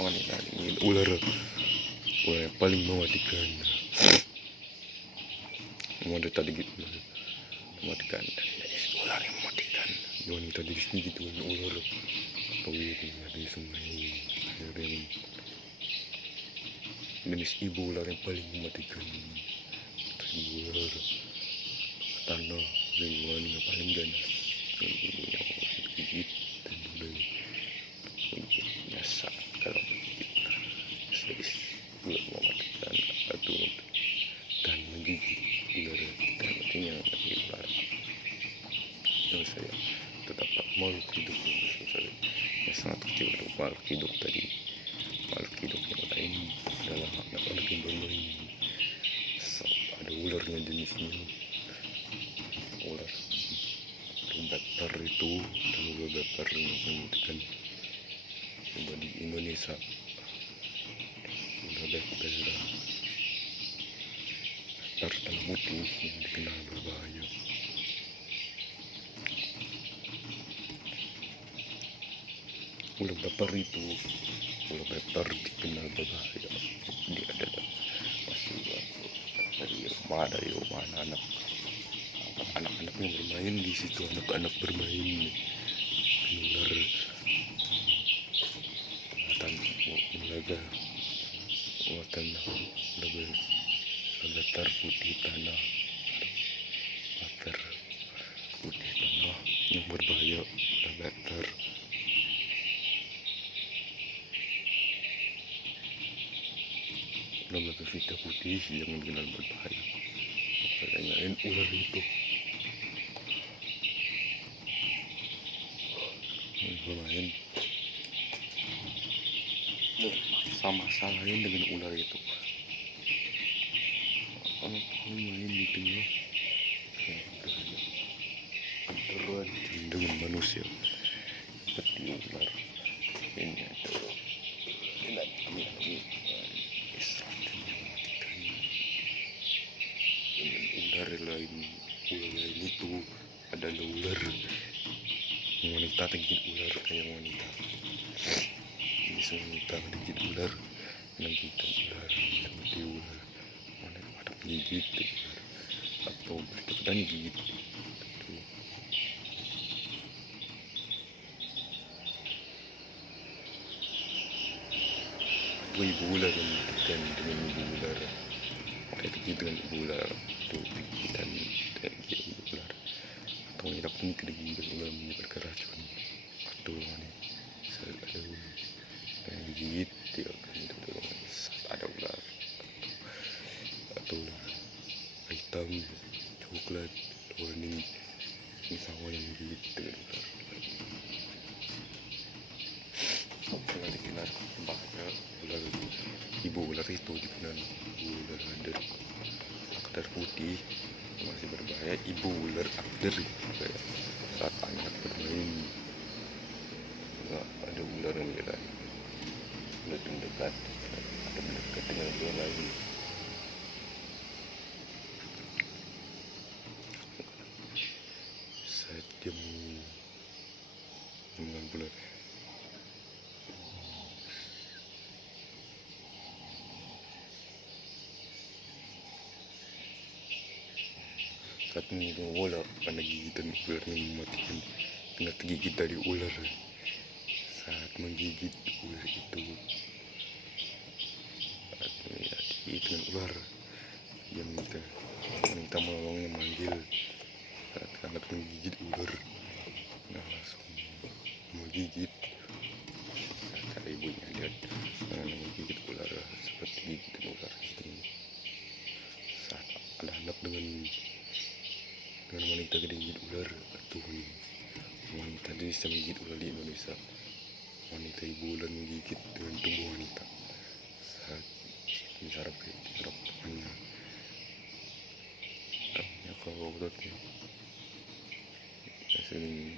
wanita ini ular yang paling mematikan. Wanita digigit mematikan. Ular yang mematikan. Wanita di sini gitu ular atau di sungai air yang jenis ibu ular yang paling mematikan. Ular tanah lingkungan yang paling ganas dengan ibunya gigit dan mulai biasa kalau sedis ular mematikan atau dan menggigit ular dan artinya ular yang saya tetap makhluk hidup yang sangat kecil untuk makhluk hidup tadi. Makhluk hidup yang lain adalah anak-anak yang bermain. Ada ularnya jenisnya ular bakar itu dan ular bakar yang mematikan di Indonesia. Ular bakar tanah putih yang dikenal berbahaya. Ular bakar itu dikenal berbahaya. Dia adalah masih dari rumah anak-anak yang bermain di situ, anak-anak bermain ular latar putih tanah yang berbahaya. Latar vita putih yang dikenal berbahaya. Lain ular itu bermain sama lain dengan ular itu. Kalau main di tengah antara dengan manusia seperti ular ini adalah ular lain itu adalah ular wanita digigit ular kayak wanita. Bisa wanita digigit ular menggigit ular seperti ular ada penggigit atau berdekat gigit. Atau ibu ular yang mematikan dengan ibu ular. Kayak digigit dengan ibu ular itu gigitan ibu ular. Atau wanita pun digigit ular menyebarkan racun. Atau wanita ada yang digigit dia akan itu ada ular atau hitam coklat warning misalnya yang digigit dengan ular. Kalau dikenal bahaya ular ibu ular itu dikenal ular akar putih masih berbahaya. Ibu ular akar saat anak bermain ada ular yang bergerak mendekat dengan ular lain. Saat dia mengambil saat menggigit ular pada gigitan ular yang mematikan kena tergigit dari ular. Saat menggigit ular itu dengan ular dia minta menolongnya manggil saat anak menggigit ular langsung menggigit. Saat ibunya lihat menggigit ular seperti gigitan ular ini. Saat ada anak dengan wanita digigit ular atau wanita bisa menggigit ular di Indonesia. Wanita ibu ular menggigit dengan tubuh wanita saat diserap temannya kalau ototnya sering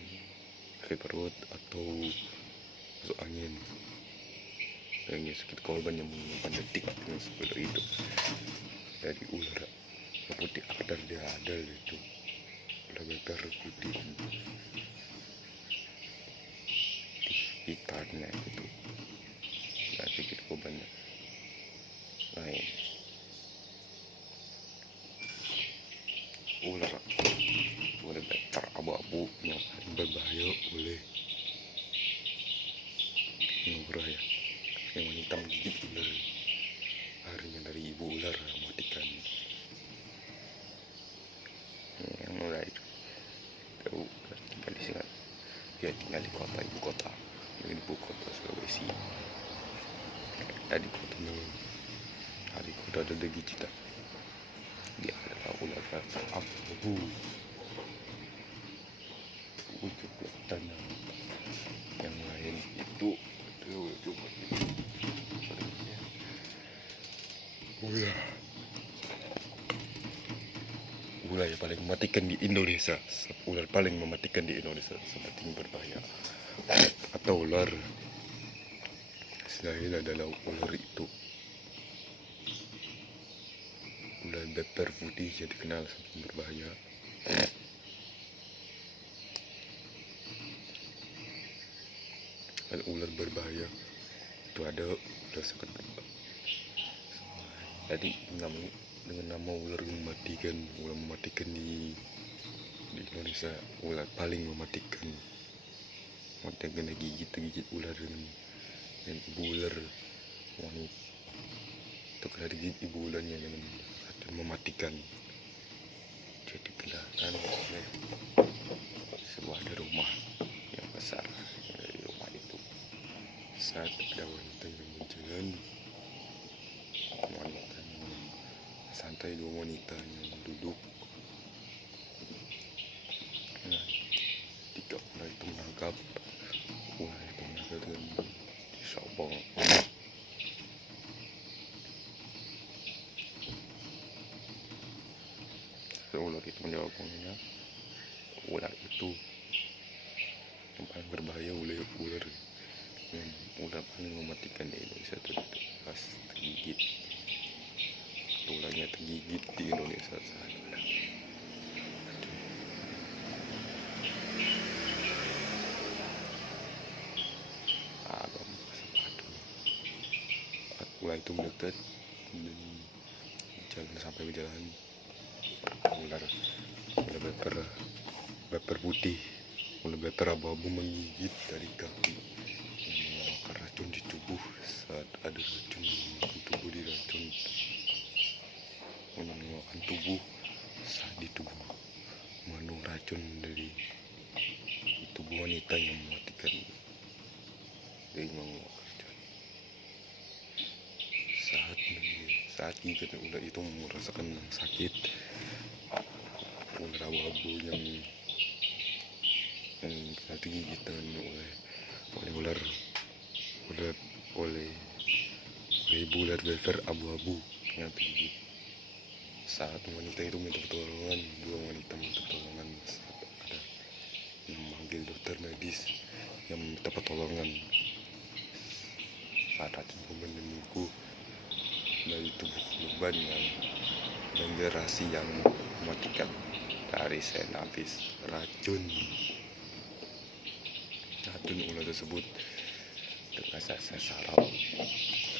sakit perut atau masuk angin yang sakit korban yang menyimpan detik dengan seperti itu dari ular putih akar dia ada itu ular bakar putih ikannya itu saya pikir korbannya lain. Ular better abu-abu yang paling berbahaya oleh murah ya, yang wanita menggigit ular. Harinya dari ibu ular mematikan yang mulai tahu tinggal di sini. Dia tinggal di ibu kota Sulawesi. Tadi kota hari kota ada lagi cita. Dia adalah ular abu-abu. Wujud tanah yang lain itu ular yang paling mematikan di Indonesia. Ular paling mematikan di Indonesia seperti berbahaya. Atau ular selain adalah ular itu ular beper putih yang dikenal sangat berbahaya. Kalau ular berbahaya itu ada ular sangat berbahaya. Jadi dengan nama ular mematikan di Indonesia, ular paling mematikan. Mata kena gigit ular dengan ibu ular wanita. Itu kena digigit ibu ularnya dengan racun mematikan. Jadi kelihatan oleh sebuah rumah yang besar. Dari rumah itu saat ada wanita yang berjalan, wanita yang santai, dua wanita yang duduk. Nah, tiga ular itu menangkap dengan disobong. Ular itu menjawabnya, ular itu yang paling berbahaya ular paling mematikan di Indonesia itu pas tergigit. Ularnya tergigit di Indonesia saat ada abang sepatu. Ular itu mendekat dan jalan sampai berjalan. Ular beper putih, ular beper abu-abu menggigit dari kaki yang mengeluarkan racun di tubuh. Saat ada racun mengeluarkan tubuh di racun, mengeluarkan tubuh saat di tubuh mengandung racun dari tubuh wanita yang mematikan dari mengeluarkan racun. Saat gigit ular itu merasakan sakit. Ular abu-abu yang kena digigit oleh ibu ular beper abu-abu yang digigit. Saat wanita itu minta pertolongan, dua wanita minta pertolongan saat ada yang memanggil dokter medis yang minta pertolongan saat racun membentuk dari tubuh korban dan generasi yang mematikan dari senapis racun ular tersebut dengan saraf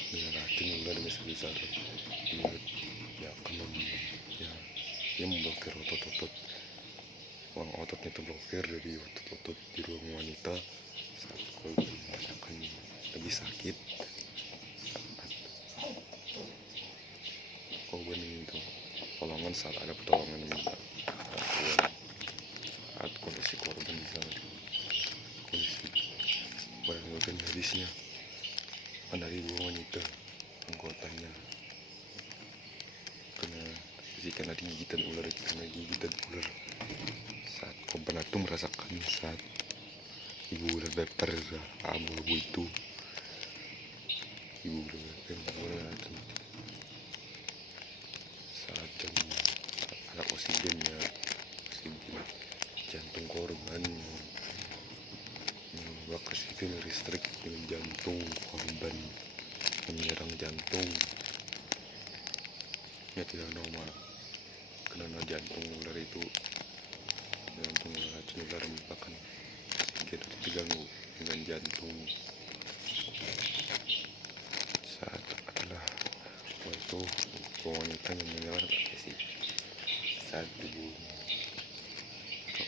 dengan racun ular dengan saraf dia memblokir otot-otot. Ototnya itu blokir dari otot-otot di ruang wanita saat korban merasakan lebih sakit. Korban itu pertolongan saat ada pertolongan bantuan saat kondisi korban di sana, kondisi badan medisnya dari dua wanita anggotanya karena gigitan ular saat korban itu merasakan saat ibu ular beper abu-abu itu saat alat oksigen jantung korban menyebabkan oksigen listrik dengan jantung korban menyerang jantung ya tidak normal karena jantung ular itu racun ular menyebabkan oksigen terganggu dengan jantung. itu wanita yang menyamar sih saat tubuh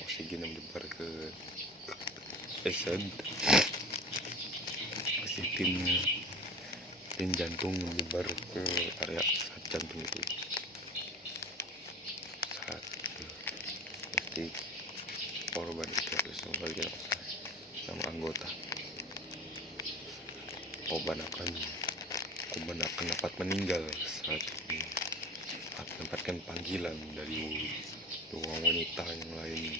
oksigen yang menyebar ke tim jantung menyebar ke area saat jantung itu saat jadi korban itu harus membagikan nama anggota korban akan dapat meninggal saat mendapatkan panggilan dari dua wanita yang lain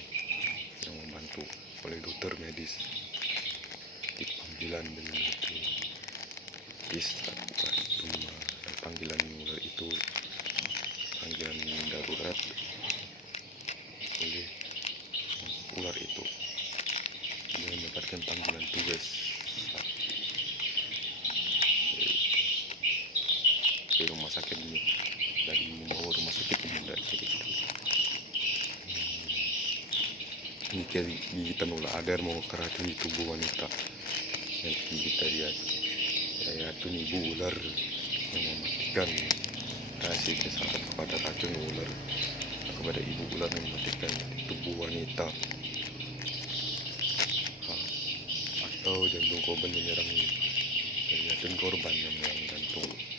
yang membantu oleh dokter medis di panggilan dengan itu saat panggilan itu panggilan darurat oleh ular itu dia mendapatkan panggilan tugas di rumah sakit ini dari membawa rumah sakit bunda gitu. Ini kayak gigitan ular ada mau keracun di tubuh wanita yang kita lihat ya itu ibu ular yang mematikan kasih kesalahan kepada racun ular kepada ibu ular yang mematikan tubuh wanita atau jantung korban menyerang racun korban yang menyerang jantung